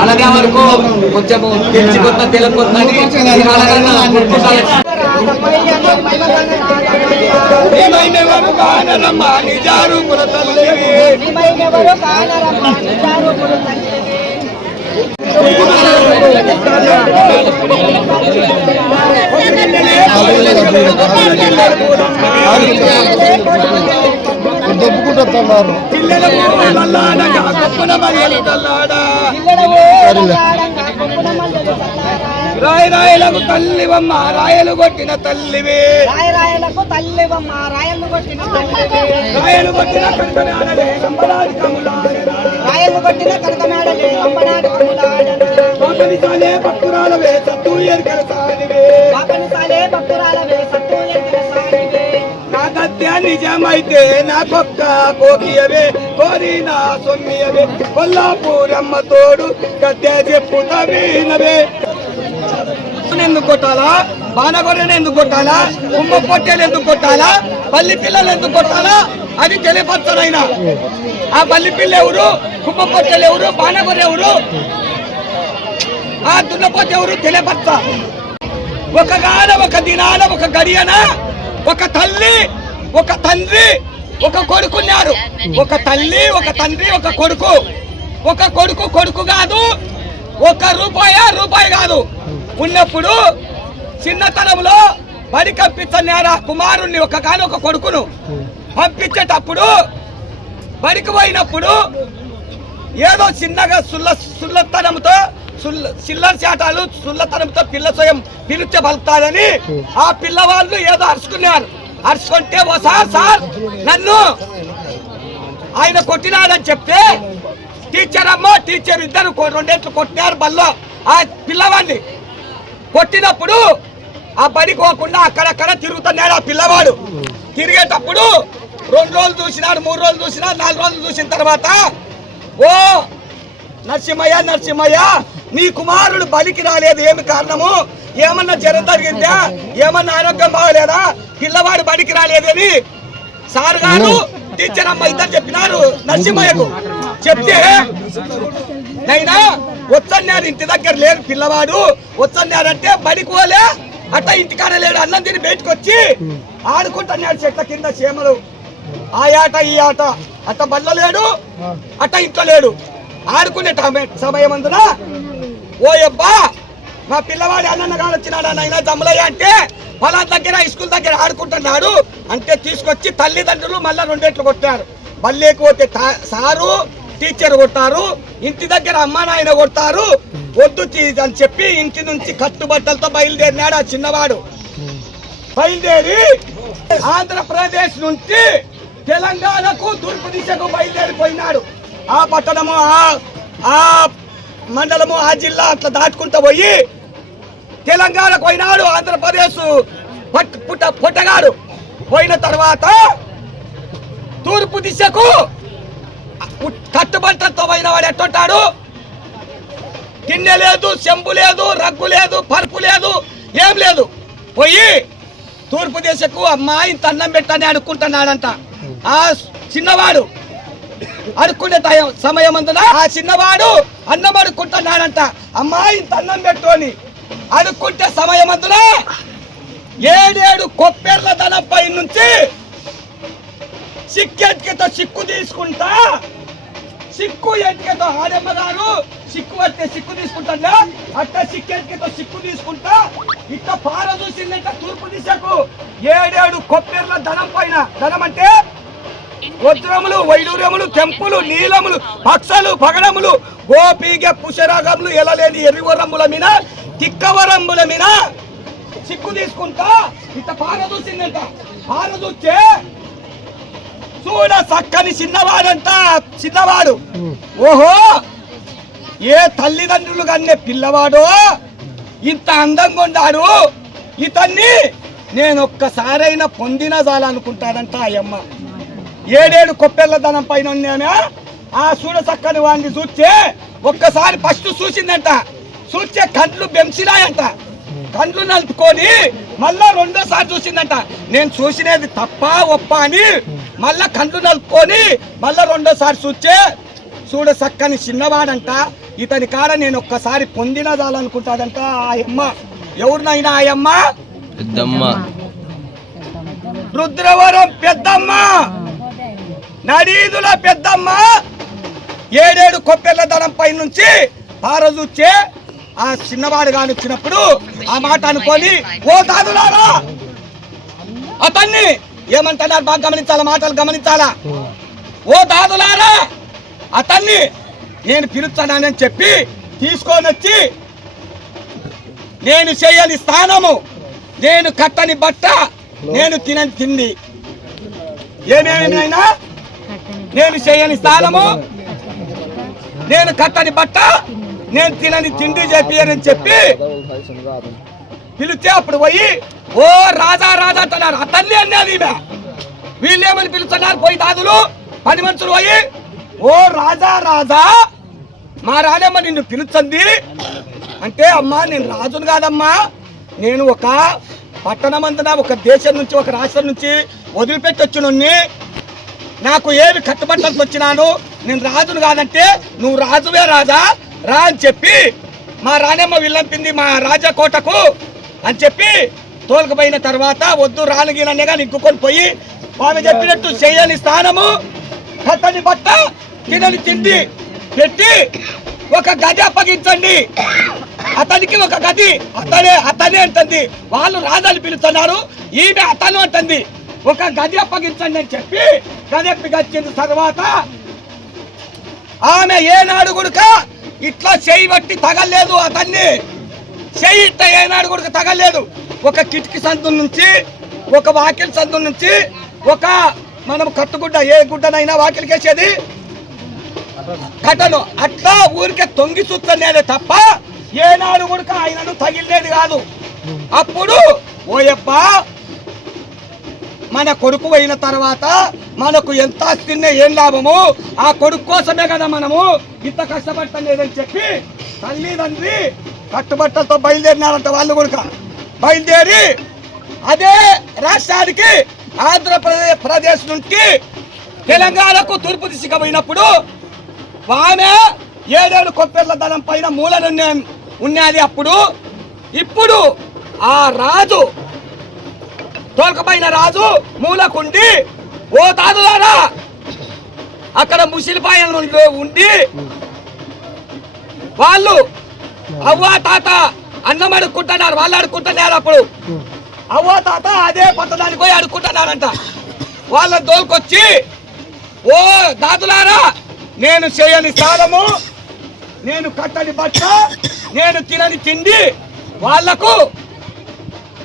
అలాగే వరకు కొంచెము తెలిసి కొత్త తెలుపుతుందని దొబ్బుకుంటున్నారు రాయలకు తల్లివమ్మ రాయలు కొట్టిన తల్లివే రాయలకు తల్లివమ్మ రాయలు కొట్టిన తల్లివే రాయలు కొట్టిన కనకనాడలే రంబనాడి కములాడనా రాయలు కొట్టిన కనకనాడలే రంబనాడి కములాడనా పాపనిసాలే భక్తురాలవే సత్తు ఎరుకల సానివే పాపనిసాలే భక్తురాలవే సత్తు ఎరుకల సానివే నా గత్య నిజమైతే నాకొక్క కోకియవే కోరి నా సొమ్మియవే కొల్లాపూరమ్మ తోడు గత్య చెప్పుతవీనవే ఎందుకు కొట్టాలా బాణగొర్రెను ఎందుకు కొట్టాలా కుమ్మ పొట్టేలు ఎందుకు కొట్టాలా పల్లి పిల్లలు ఎందుకు కొట్టాలా అది తెలియపరచనైనా ఆ పల్లి పిల్ల ఎవరు కుమ్మ పొట్టేలు ఎవరు బాణగొర్రె ఎవరు ఆ దున్నపోతే ఎవరు తెలియపరచ ఒక గాన ఒక దినాన ఒక గడియన ఒక తల్లి ఒక తండ్రి ఒక కొడుకున్నారు ఒక తల్లి ఒక తండ్రి ఒక కొడుకు కొడుకు కాదు ఒక రూపాయి కాదు ఉన్నప్పుడు చిన్నతనంలో బడి పంపించన్నారా కుమారుణ్ణి ఒక కొడుకును పంపించేటప్పుడు బడికి పోయినప్పుడు ఏదో చిన్నగా సుల్లతనంతో చిల్లర చేటాలు సుల్లతనంతో పిల్ల స్వయం పిలిచే బలుతాదని ఆ పిల్లవాళ్ళు ఏదో అరుచుకున్నారు అరుచుకుంటే సార్ నన్ను ఆయన కొట్టినాడని చెప్తే టీచర్ ఇద్దరు రెండేట్లు కొట్టినారు బల్లో ఆ పిల్లవాడిని కొట్టినప్పుడు ఆ బడికి పోకుండా అక్కడక్కడ తిరుగుతున్నాడు ఆ పిల్లవాడు తిరిగేటప్పుడు 2 రోజులు చూసినాడు 3 రోజులు చూసినాడు 4 రోజులు చూసిన తర్వాత ఓ నరసింహయ్య నీ కుమారుడు బలికి రాలేదు ఏమి కారణము ఏమన్నా జ్వరం జరిగిందా ఏమన్నా ఆరోగ్యం బాగలేదా పిల్లవాడు బడికి రాలేదని సార్ గారు టీచర్ అమ్మ ఇద్దరు చెప్పినారు నరసింహయ్యకు చెప్తే నైనా వచ్చన్నారు ఇంటి దగ్గర లేరు పిల్లవాడు వచ్చన్నారంటే బడికి పోలే అట్ట ఇంటికాడ లేడు అన్నం తిని బయటకు వచ్చి ఆడుకుంటున్నాడు చెట్ల కింద చీమలు ఆ ఆట ఈ ఆట అట్ట బల్ల లేడు అట్ట ఇంట్లో లేడు ఆడుకునే సమయం అందున ఓ అబ్బా మా పిల్లవాడు అన్న కాడొచ్చినాడా నైనా జమ్మలయ్య అంటే వాళ్ళ దగ్గర స్కూల్ దగ్గర ఆడుకుంటున్నాడు అంటే తీసుకొచ్చి తల్లిదండ్రులు మళ్ళా 2 రెట్లు కొట్టారు బల్లేకపోతే సారు టీచర్ కొట్టారు ఇంటి దగ్గర అమ్మ నాయన కొట్టారు వద్దు అని చెప్పి ఇంటి నుంచి కట్టుబట్టలతో బయలుదేరినాడు ఆ చిన్నవాడు బయలుదేరి ఆంధ్రప్రదేశ్ నుంచి తెలంగాణకు తూర్పు దిశకు బయలుదేరిపోయినాడు ఆ పట్టణము ఆ మండలము ఆ జిల్లా అట్లా దాటుకుంటూ పోయి తెలంగాణకు పోయినాడు ఆంధ్రప్రదేశ్ పుట్టగాడు పోయిన తర్వాత తూర్పు దిశకు కట్టుబట్టలతో పోయిన వాడు ఎట్టుంటాడు గిన్నె లేదు చెంబు లేదు రగ్గు లేదు పరుపు లేదు ఏం లేదు పోయి తూర్పు దిశకు అమ్మాయి అన్నం పెట్టని అడుక్కుంటున్నాడంట ఆ చిన్నవాడు అడుక్కునే సమయం అందున ఆ చిన్నవాడు అన్నం అడుక్కుంటున్నాడంట అమ్మాయి అన్నం పెట్టుకొని అడుక్కుంటే సమయం అందున 7 కొప్పెర్ల దనపై నుంచి సిక్కెట్కితో సిక్కు తీసుకుంటా సిక్కు ఎట్టికతో ఆడమ్మ గారు సిక్కు వస్తే సిక్కు తీసుకుంటా అట్ట సిక్కెట్కితో సిక్కు తీసుకుంటా ఇట్ట పార చూసిందంట తూర్పు దిశకు 7 కొప్పెర్ల ధనం పైన ధనం అంటే వజ్రములు వైడూర్యములు తెంపులు నీలములు పక్షలు పగడములు గోపీగ పుషరాగములు ఎలలేని ఎర్రివరముల మీద తిక్కవరముల మీద సిక్కు తీసుకుంటా ఇట్ట పార చూసిందంట పార చూస్తే చూడ చక్కని చిన్నవాడు ఓహో ఏ తల్లిదండ్రులు కన్నే పిల్లవాడు ఇంత అందంగా ఉన్నాడు ఇతన్ని నేను ఒక్కసారైనా పొందిన చాలనుకుంటానంట అయ్యమ్మ 7 కొప్పెర్ల ధనం పైన ఉన్నానా ఆ చూడ చక్కని వాడిని చూస్తే ఒక్కసారి ఫస్ట్ చూసిందంట చూస్తే కండ్లు బెంసిలాయంట కండ్లు నలుపుకొని మళ్ళా 2వ సారి చూసిందంట నేను చూసినది తప్ప ఒప్ప అని మళ్ళా కండ్లు నలుపుకొని మళ్ళా 2వ సారి చూస్తే చూడ చక్కని చిన్నవాడంట ఇతని కాడ నేను ఒక్కసారి పొందినదాలనుకుంటాడంట ఆ అమ్మ. ఎవరినైనా ఆ అమ్మ పెద్దమ్మ, రుద్రవరం పెద్దమ్మ, నడీదుల పెద్దమ్మ. 7 కొప్పెర్ల ధనం పై నుంచి పారజూచే ఆ చిన్నవాడు గాని వచ్చినప్పుడు ఆ మాట అనుకొని, ఓ దాదులారా అతన్ని ఏమంటున్నారు బాగా గమనించాలా, మాటలు గమనించాలా. ఓ దాదులారా అతన్ని నేను పిలుస్తానని చెప్పి తీసుకొని వచ్చి, నేను చేయని స్థానము, నేను కట్టని బట్ట, నేను తినని తిండి, ఏమేమైనా నేను చేయని స్థానము, నేను కట్టని బట్ట, నేను తినని తిండి చెప్పని చెప్పి పిలిస్తే అప్పుడు పోయి ఓ రాజా రాజా అంటున్నారు. అతన్ని అన్నది ఈమె. వీళ్ళేమని పిలుస్తున్నారు పోయి దాదులు 10 మనుషులు పోయి, ఓ రాజా రాజా మా రాజమ్మ నిన్ను పిలుస్తుంది అంటే, అమ్మా నేను రాజును కాదమ్మా, నేను ఒక పట్టణమందున ఒక దేశం నుంచి ఒక రాష్ట్రం నుంచి వదిలిపెట్టి వచ్చినోన్ని, నాకు ఏమి కట్టుబట్టలు వచ్చినాను, నేను రాజును కాదంటే, నువ్వు రాజువే రాజా రా అని చెప్పి మా రాణమ్మ విల్లంపింది మా రాజకోటకు అని చెప్పి తోలుకుపోయిన తర్వాత వద్దు రానుగినగా నిగ్గుకొని పోయి ఆమె చెప్పినట్టు చేయని స్థానము, కట్టని బట్ట, తినని తిండి పెట్టి ఒక గది అప్పగించండి. అతనికి ఒక గది, అతనే అంటుంది. వాళ్ళు రాజాలు పిలుస్తున్నారు, ఈమె అతను అంటుంది. ఒక గది అప్పగించండి అని చెప్పి గది అప్పగించిన తర్వాత ఆమె ఏనాడు గుడుక ఇట్లా చేయి బట్టి తగలేదు. అతన్ని చేయి ఇట్లా ఏనాడు గుడుక తగలేదు. ఒక కిటికీ సందు నుంచి, ఒక వాకిలి సందు నుంచి, ఒక మనం కట్టుగుడ్డ, ఏ గుడ్డనైనా వాకిలికేసేది కట్టను, అట్లా ఊరికే తొంగి చూస్తేనే తప్ప ఏనాడు కూడా ఆయనను తగిలేది కాదు. అప్పుడు ఓయబ్బా మన కొడుకు అయిన తర్వాత మనకు ఎంత ఆస్తినే ఏం లాభము, ఆ కొడుకు కోసమే కదా మనము ఇంత కష్టపడలేదని చెప్పి తల్లిదండ్రి కట్టుబట్టలతో బయలుదేరినారంట. వాళ్ళు కూడా బయలుదేరి అదే రాష్ట్రానికి ఆంధ్రప్రదేశ్ నుంచి తెలంగాణకు తూర్పు దిశగా పోయినప్పుడు ఆమె 7 కొప్పెర్ల ధనం పైన మూలన ఉన్నది. అప్పుడు ఇప్పుడు ఆ రాజు తోలకపోయిన రాజు మూలకుండి, ఓ తాదులారా అక్కడ ముసిలిపాయలు ఉండి వాళ్ళు అవ్వ తాత అన్నం అడుక్కుంటున్నారు, వాళ్ళు అడుక్కుంటున్నారు. అప్పుడు అవ్వ తాత అదే పట్టణానికి పోయి అడుక్కుంటున్నారంట. వాళ్ళని తోలుకొచ్చి, ఓ దాదులారా నేను చేయని స్థానము, నేను కట్టని బట్ట, నేను తినని తిండి వాళ్లకు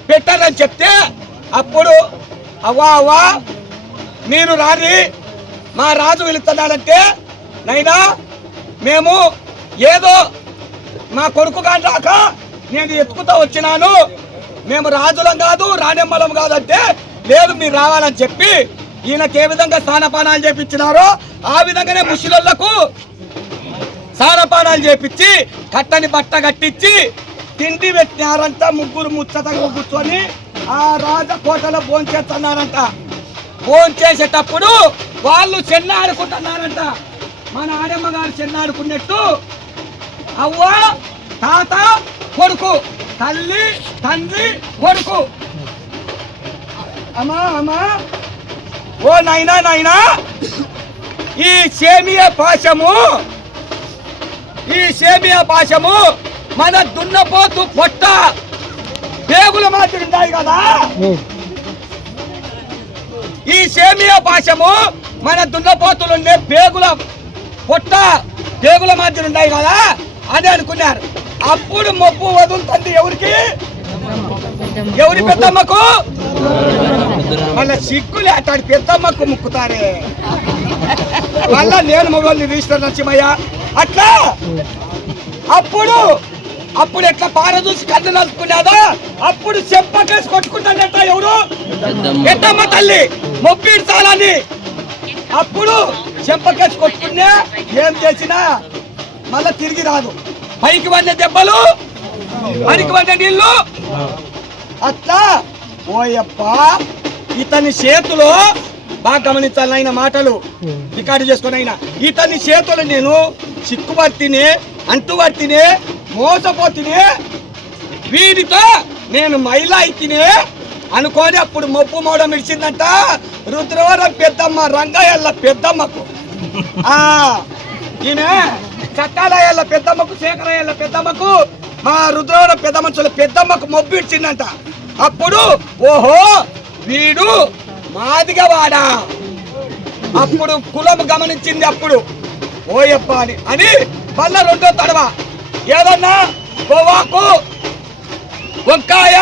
పెట్టారని చెప్తే, అప్పుడు అవ్వా మీరు రాని మా రాజు వెళుతున్నాడంటే, నైనా మేము ఏదో మా కొడుకు కాని రాక నేను ఎత్తుకుతూ వచ్చినాను, మేము రాజులం కాదు రాణెమ్మలం కాదంటే, లేదు మీరు రావాలని చెప్పి ఈయనకి ఏ విధంగా స్నానపానాలు చేపించినారో ఆ విధంగానే ముసలోళ్లకు స్నానపానాలు చేపించి కట్టని బట్ట కట్టించి తిండి పెట్టినారంట. ముగ్గురు ముచ్చటగా కూర్చొని ఆ రాజకోటలో భోంచేస్తున్నారంట. భోంచేసేటప్పుడు వాళ్ళు చెన్న ఆడుకుంటున్నారంట. మన ఆడమ్మ గారు చెన్న ఆడుకున్నట్టు అవ్వ తాత కొడుకు, తల్లి తండ్రి కొడుకు. అమ్మా ఓ నాయనా ఈ సేమియా పాశము మన దున్నపోతు పొట్ట పేగుల మాదిరి ఉన్నాయి కదా, ఈ సేమియా పాశము మన దున్నపోతులుండే పేగుల పొట్ట పేగుల మాదిరి ఉన్నాయి కదా అని అనుకున్నారు. అప్పుడు మొప్పు వదులుతుంది ఎవరికి, ఎవరి పెద్దమ్మకు, మళ్ళా సిగ్గులే అట్లాంటి పెద్దమ్మకు ముక్కుతారే. మళ్ళా నేను మొగల్ని రిజిస్టర్ నరసింహయ్య అట్లా. అప్పుడు ఎట్లా పార చూసి కన్ను నలుపుకున్నాదో అప్పుడు చెప్పకేసి కొట్టుకుంటానట ఎవరు, పెద్దమ్మ తల్లి మొప్పిడ్చాలని. అప్పుడు చెంపకేసి కొట్టుకున్నా ఏం చేసినా మళ్ళా తిరిగి రాదు. పైకి పడిన దెబ్బలు, పనికి పడిన నీళ్లు. అట్లా ఓయప్పా ఇతని చేతులు బాగా గమనించాలి ఆయన మాటలు రికార్డు చేసుకుని. అయినా ఇతని చేతులు నేను చిక్కుబట్టిని అంటువర్తినే మోసపోతినే వీడితో నేను మహిళ అయితేనే అనుకోని అప్పుడు మొప్పు మోడం ఇచ్చిందంట రుద్రవరం పెద్దమ్మ రంగయ్యల పెద్దమ్మకు ఈమె చట్టాలయ్యల పెద్దమ్మకు శేఖరయ్యల పెద్దమ్మకు మా రుద్రవరం పెద్ద మనుషుల పెద్దమ్మకు మొబ్బు ఇచ్చిందంట. అప్పుడు ఓహో వీడు మాదిగవాడా, అప్పుడు కులం గమనించింది. అప్పుడు ఓయప్ప అని మళ్ళా రెండో తడవ ఏదన్నా గోవాకు వంకాయ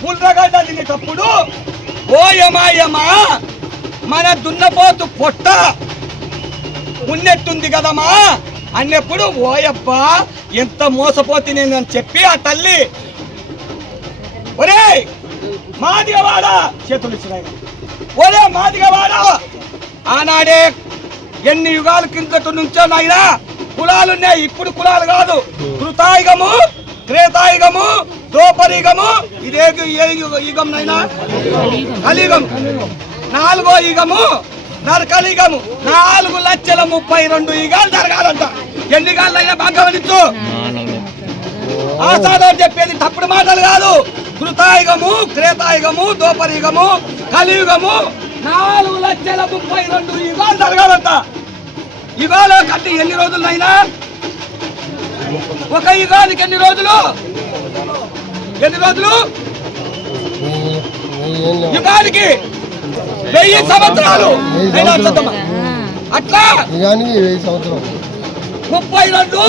పుల్రగడ్డ తినేటప్పుడు ఓయమాయమా మన దున్నపోతు పొట్ట ఉన్నట్టుంది కదమ్మా అన్నప్పుడు ఓయప్ప ఎంత మోసపోతున్నానని చెప్పి ఆ తల్లి ఒరే మాదిగవాడా చేతులు ఇచ్చినాయి, ఒరే మాదిగవాడా ఆనాడే ఎన్ని యుగాల కిందట నుంచో నాయనా కులాలున్నాయి. ఇప్పుడు కులాలు కాదు, కృతాయుగము త్రేతాయుగము దోపరియుగము ఇదే యుగం నైనా కలియుగం, నాలుగో యుగము నరకలియుగము. 4,32,000 యుగాలు జరగాలంట. ఎన్ని గాలైనా బాగా గమనించు. ఆసాదం చెప్పేది తప్పుడు మాటలు కాదు. కృతాయుగము త్రేతాయుగము దోపరియుగము కలియుగము 4,32,000 యుగాలు జరగాలంట. యుగాలు కట్టి ఎన్ని రోజులైనా ఒక యుగానికి ఎన్ని రోజులు యుగానికి 1000 సంవత్సరాలు అట్లా 32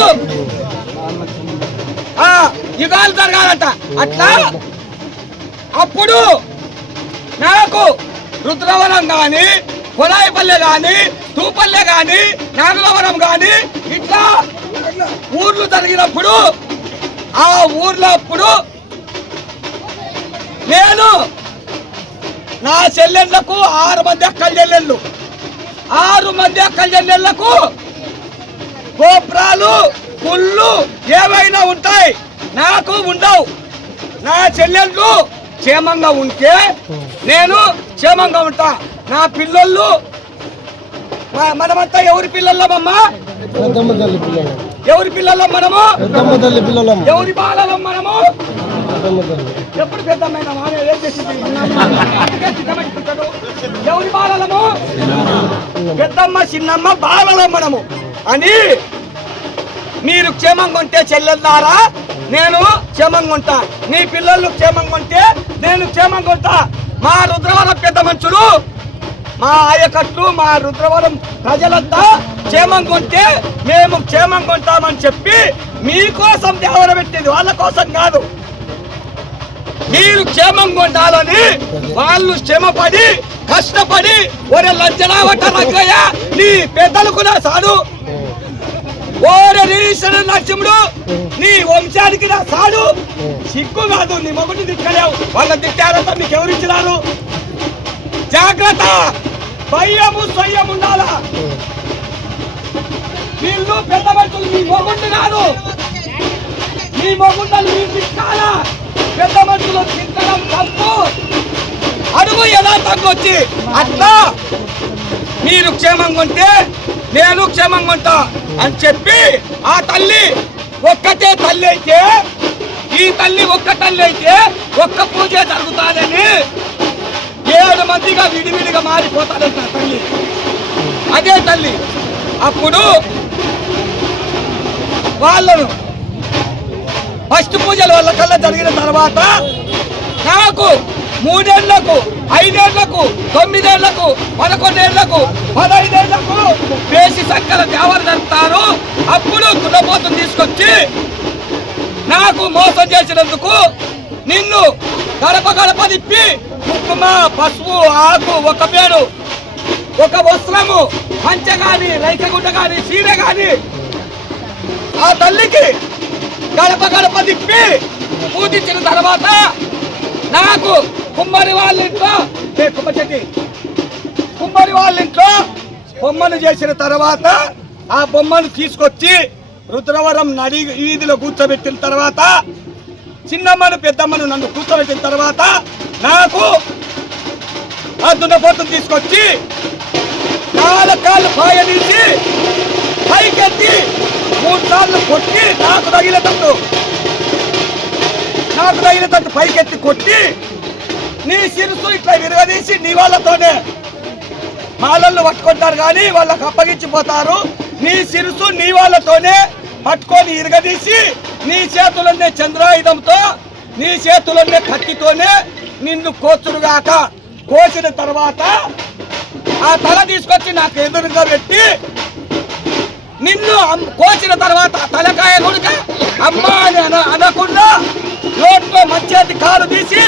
యుగాలు జరగాలంట. అట్లా అప్పుడు నాకు రుద్రవరం గాని కొలాయిపల్లె గాని తూపల్లె గాని నాగలవరం గాని ఇట్లా ఊర్లు జరిగినప్పుడు ఆ ఊర్లో అప్పుడు నేను నా చెల్లెళ్లకు 6 మంది అక్కల చెల్లెళ్ళు, 6 మంది అక్కల చెల్లెళ్లకు గోపురాలు పుల్లు ఏవైనా ఉంటాయి, నాకు ఉండవు. నా చెల్లెళ్ళు క్షేమంగా ఉంటే నేను క్షేమంగా ఉంటా. నా పిల్లలు మనమంతా ఎవరి పిల్లలమ్మా? ఎవరి పిల్లలం మనము? ఎవరి బాలలం మనము? ఎప్పుడు పెద్దమ్మైన ఎవరి బాలలము? పెద్దమ్మ చిన్నమ్మ బాలలం మనము అని మీరు క్షేమంగా ఉంటే చెల్లెల్లారా నేను క్షేమంగా ఉంటా, నీ పిల్లలు క్షేమంగా ఉంటే నేను క్షేమంగా ఉంటా. మా రుద్రవరం పెద్ద మనుషులు మా ఆయకట్లు మా రుద్రవరం ప్రజలంతా క్షేమంగా ఉంటే మేము క్షేమంగా ఉంటామని చెప్పి మీకోసం దేవర పెట్టింది, వాళ్ళ కోసం కాదు. మీరు క్షేమంగా ఉండాలని వాళ్ళు శ్రమపడి కష్టపడి ఒరే లంచనావట రంగయ్య నీ పెద్దలకు నా సాడు, ఓరే రీశ్వర నరసింహుడు నీ వంశానికి నా సాడు. సిగ్గు కాదు, నీ మొగుడిని తిట్టలేవు, వాళ్ళని తిట్టారంతా మీకు ఎవరు ఇచ్చినారు? జాగ్రత్త, భయము స్వయం ఉండాలా. వీళ్ళు పెద్ద మనుషులు, మీ మొగుండు కాదు, మీ మొగుండలు మీరు తిట్టాలా. పెద్ద మనుషులు తిట్టడం తప్పు, అడుగు ఎలా తగ్గొచ్చి. అట్లా మీరు క్షేమంగా ఉంటే నేను క్షేమంగా ఉంటా అని చెప్పి ఆ తల్లి ఒక్కటే తల్లి అయితే, ఈ తల్లి ఒక్క తల్లి అయితే ఒక్క పూజ జరుగుతాదని 7 మందిగా విడివిడిగా మారిపోతాడంట తల్లి. అదే తల్లి అప్పుడు వాళ్ళను ఫస్ట్ పూజలు వాళ్ళ కల్లా జరిగిన తర్వాత నాకు 3 ఏళ్లకు 5 ఏళ్లకు 9 ఏళ్లకు 11 ఏళ్లకు 15 ఏళ్లకు వేసి సక్కల దేవర జరుపుతారు. అప్పుడు దున్నపోతు తీసుకొచ్చి నాకు మోసం చేసినందుకు నిన్ను గడప గడప తిప్పి కుంకుమ పసుపు ఆకు ఒక పేరు ఒక వస్త్రము పంచె గాని రైకగుడ్డ గాని చీర గాని ఆ తల్లికి గడప గడప తిప్పి పూజించిన తర్వాత నాకు కుమ్మరి వాళ్ళ ఇంట్లో కుమ్మరి వాళ్ళ ఇంట్లో బొమ్మను చేసిన తర్వాత ఆ బొమ్మను తీసుకొచ్చి రుద్రవరం నడి వీధిలో కూర్చోబెట్టిన తర్వాత చిన్నమ్మను పెద్దమ్మను నన్ను కూర్చోబెట్టిన తర్వాత నాకు ఆ దున్నపోతును తీసుకొచ్చి 4 కాళ్ళు పాయనించి పైకెత్తి 3 సార్లు కొట్టి నాకు తగిలేటట్టు పైకెత్తి కొట్టి నీ శిరస్సు ఇట్లా విరగదీసి నీ వాళ్ళతోనే మాలళ్ళు పట్టుకుంటారు కానీ వాళ్ళకు అప్పగించిపోతారు. నీ శిరస్సు నీ వాళ్ళతోనే పట్టుకొని ఇరగదీసి నీ చేతులనే చంద్రాయుధంతో నీ చేతులనే కత్తితోనే నిన్ను కోచుడుగాక. కోసిన తర్వాత ఆ తల తీసుకొచ్చి నాకు ఎదురుగా పెట్టి నిన్ను కోసిన తర్వాత తలకాయ కొడుక అమ్మ అని అనకుండా నోట్లో మంచేతి కాలు తీసి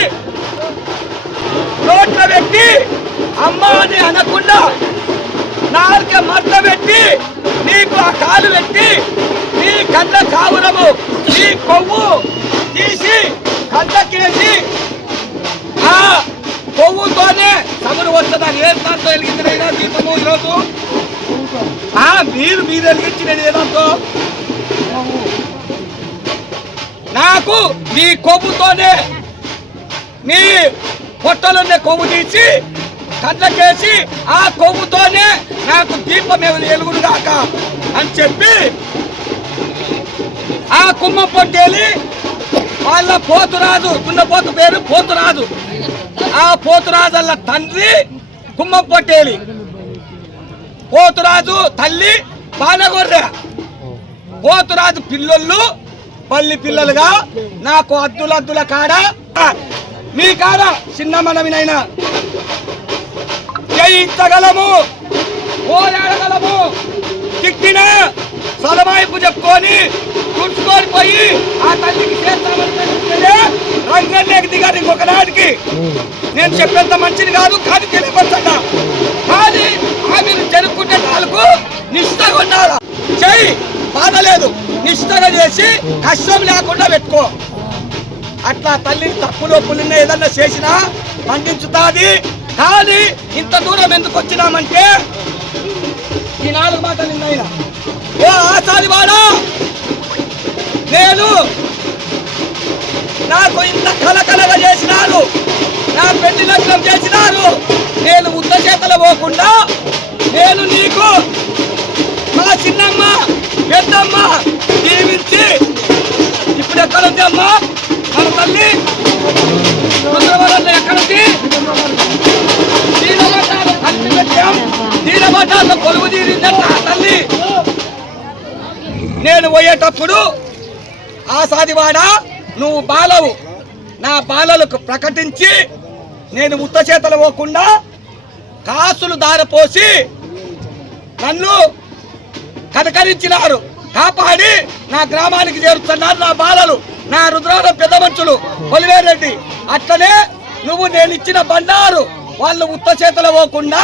నోట్లో పెట్టి అమ్మ అని అనకుండా నాలుక మర్త పెట్టి నీకు ఆ కాలు పెట్టి నీ కళ్ళ కావురము నీ కొవ్వు తీసి కళ్ళకేసి ఆ కొవ్వుతోనే సమురు వస్తుందని ఏ దాంతో వెలిగించిన దీపము ఈరోజు మీరు వెలిగించిన ఏదంతో నాకు నీ కొవ్వుతోనే నీ పొట్టలున్న కొవ్వు తీసి కళ్ళకేసి ఆ కొవ్వుతోనే నాకు దీపం వెలుగుడు కాక అని చెప్పి ఆ కుమ్మ పొట్టేలి వాళ్ళ పోతురాజు దున్నపోతు పేరు పోతురాజు. ఆ పోతురాజుల తండ్రి కుమ్మ పొట్టేలి, పోతురాజు తల్లి బాలగొర్రె. పోతురాజు పిల్లలు పల్లి పిల్లలుగా నాకు అద్దుల కాడ మీ కాడ చిన్న మనవినైనా జయించగలము, పోరాడగలము. తిట్టిన సలమాయింపు చెప్పుకొని తుడుచుకొని పోయి ఆ తల్లికి చేస్తామని రంగంలోకి దిగారు. ఇంకొకనాటికి నేను చెప్పేంత మంచిది కాదు కానీ తెలియపరచండి. కానీ ఆమెను జరుపుకుంటే నాలుగు నిష్ఠగా ఉండాలి. చెయ్యి బాధ లేదు, నిష్ఠగా చేసి కష్టం లేకుండా పెట్టుకో. అట్లా తల్లిని తప్పులు ఒప్పులున్న ఏదన్నా చేసినా పండించుతాది. కానీ ఇంత దూరం ఎందుకు వచ్చినామంటే ఈ 4 మాటలు నిన్నైనా ఓ ఆచారివాడా, నేను నాకు ఇంత కలకలగా చేసినారు, నా పెళ్లి లగ్నం చేసినారు. నేను ఉత్త చేతలు పోకుండా నేను నీకు మా చిన్నమ్మ పెద్దమ్మ జీవించి ఇప్పుడు ఎక్కడుంది అమ్మ మన తల్లి రుద్రవరంలో ఎక్కడుంది? దీనబట్టాలు కలిపి పెట్టాం, దీనబట్టాలు కొలువు తీరిందంట తల్లి. నేను పోయేటప్పుడు ఆ సాదివాడ నువ్వు బాలవు, నా బాలలకు ప్రకటించి నేను ఉత్త చేతలు పోకుండా కాసులు దారపోసి నన్ను కనకరించినారు, కాపాడి నా గ్రామానికి చేరుతున్నారు నా బాలలు, నా రుద్రాల పెద్ద మనుషులు కొలివేరెడ్డి. అట్లనే నువ్వు నేను ఇచ్చిన బండారు వాళ్ళు ఉత్త చేతలు పోకుండా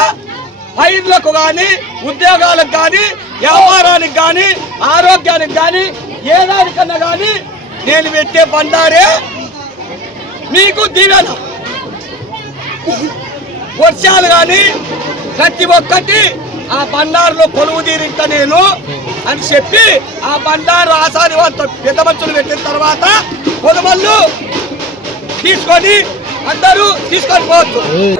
పైర్లకు కానీ ఉద్యోగాలకు కానీ వ్యాపారానికి కానీ ఆరోగ్యానికి కానీ ఏ దానికన్నా కానీ నేను పెట్టే బండారే మీకు దీవెన. వర్షాలు కానీ ప్రతి ఒక్కటి ఆ బండారులో కొలువు తీరింట నేను అని చెప్పి ఆ బండారు ఆసారి వాళ్ళతో పెద్ద మనుషులు పెట్టిన తర్వాత పొదమల్లు తీసుకొని అందరూ తీసుకొని పోవచ్చు. ఓ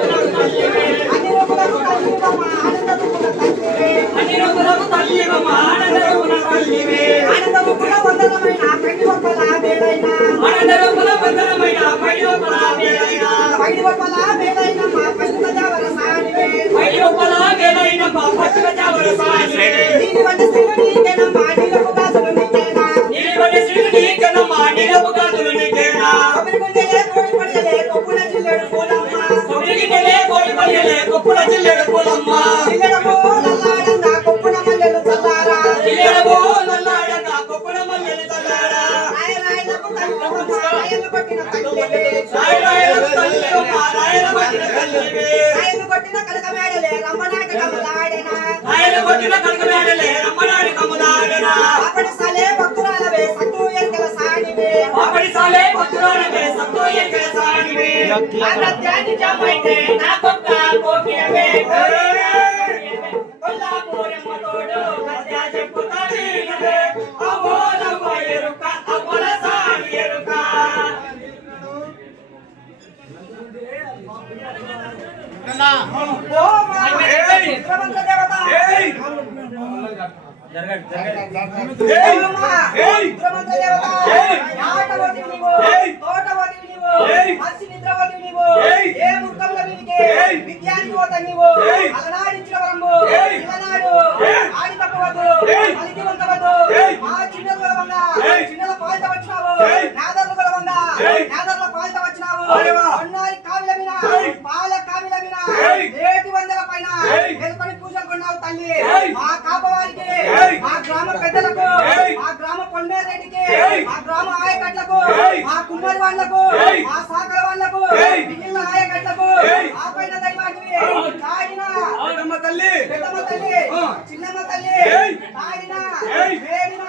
దేవమ్మ, రుద్రమంత్ర దేవత, ఆటవతివి నీవు, తోటవతివి నీవు, మత్స్య నిద్రవతివి నీవు, ఏ ముఖంలో నీకే విద్యానికి పోత నీవు, అలనాడించిన వరము, ఇలనాడు ఆడి తప్పవద్దు, పలికి వంకవద్దు, మా చిన్నలు గలవంగా, చిన్నల పాలిత వచ్చినావు, నాదర్లు గలవంగా, నాదర్ల పాలిత వచ్చినావు, అన్నారి కావిల మీద, పాల కావిల మీద, ఏటి వందల పైన నెలకొని పూజలు కొన్నావు తల్లి, మా కాపవారికి, మా గ్రామ పెద్దలకు, మా గ్రామ పొన్నేరెడ్డికి, మా గ్రామ ఆయకట్లకు, మా కుమ్మరి వాళ్ళకు, మా సాకల వాళ్ళకు, మిగిలిన ఆయకట్లకు, ఆ పైన దైవానికి తాడిన పెద్దమ్మ తల్లి, చిన్నమ్మ తల్లి, తాడిన వేడిన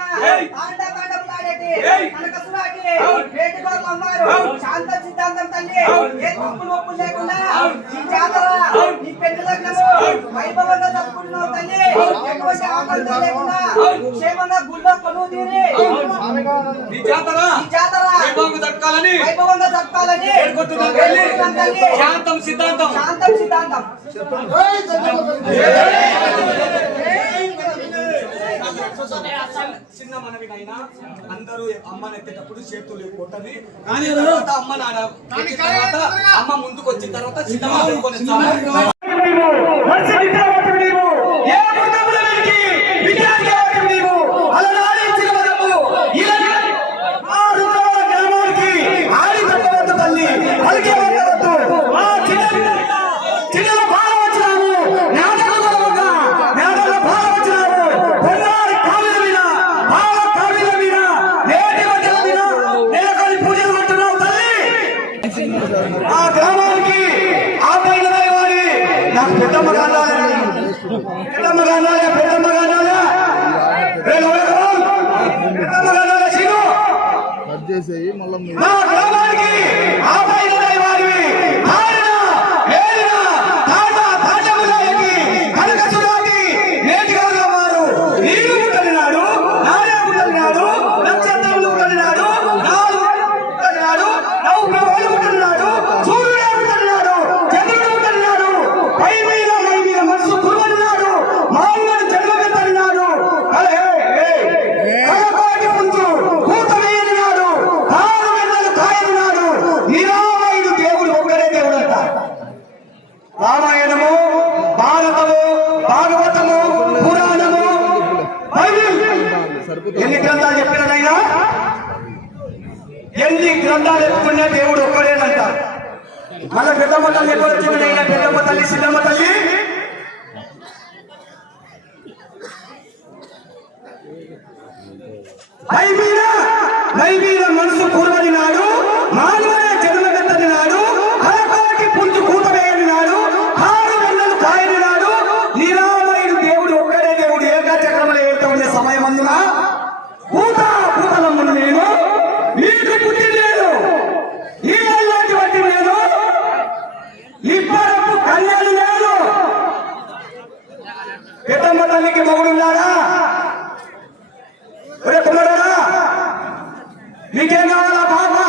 తాండములాడేటి కనకసురాటి వేటి గోర్లు అమ్మారు శాంత సిద్ధాంతం తల్లి, ఏ తప్పులు ఒప్పులు లేకుండా ఈ జాతర నీ పెళ్లి లగ్నము వైభవంగా జరుపుకుంటున్నావు తల్లి, ఎటువంటి ఆటంకం లేకుండా క్షేమంగా గుళ్ళో కొనువు తీరి ఈ జాతర వైభవంగా జరపాలని తల్లి. శాంతం సిద్ధాంతం శాంతం సిద్ధాంతం చిన్న మనవినైనా అందరూ అమ్మని ఎత్తేటప్పుడు చేతులు కొట్టది, కానీ తర్వాత అమ్మ నాన్న ఎక్కిన తర్వాత అమ్మ ముందుకు వచ్చిన తర్వాత చిన్న మనవి కొనిస్తాము. ఆ గ్రామానికి ఆ పైన వారి నాకు పెద్దమ్మ కావాలి, పెద్దమ్మ కావాలి, పెద్దమ్మ కావాలి, పెద్దమ్మ కావాలి సీను. మా గ్రామానికి ఆ పైన వారి రామాయణము, భారతము, భాగవతము, పురాణము, బైబిల్ ఎన్ని గ్రంథాలు చెప్పినదైనా ఎన్ని గ్రంథాలు ఎత్తుకునే దేవుడు ఒక్కడేనంట. మళ్ళీ పెద్దమ్మ తల్లి ఎక్కడ వచ్చిందైనా పెద్దమ్మ తల్లి, సిద్ధమ్మ తల్లి నైవీర మనసు కూర్వని నాడు, మానవనే జన్మగత్తని నాడు, హరకోటి పుంజు కూత వేయని నాడు, హారు వెన్నలు కాయని నాడు, నిరామయుడు దేవుడు ఒక్కడే దేవుడు ఏకాచక్రములు ఏడుతూ ఉండే సమయం అందున పూతలమ్మును నేను నీకు పుట్టి లేదు, ఈ లాంటి వంటి లేదు, ఇప్పరకు కన్యలు లేదు. పెద్దమ్మ తల్లికి మొగుడున్నాడా? ఒరే కుమారుడా, నీకేం కావాలా బాబా?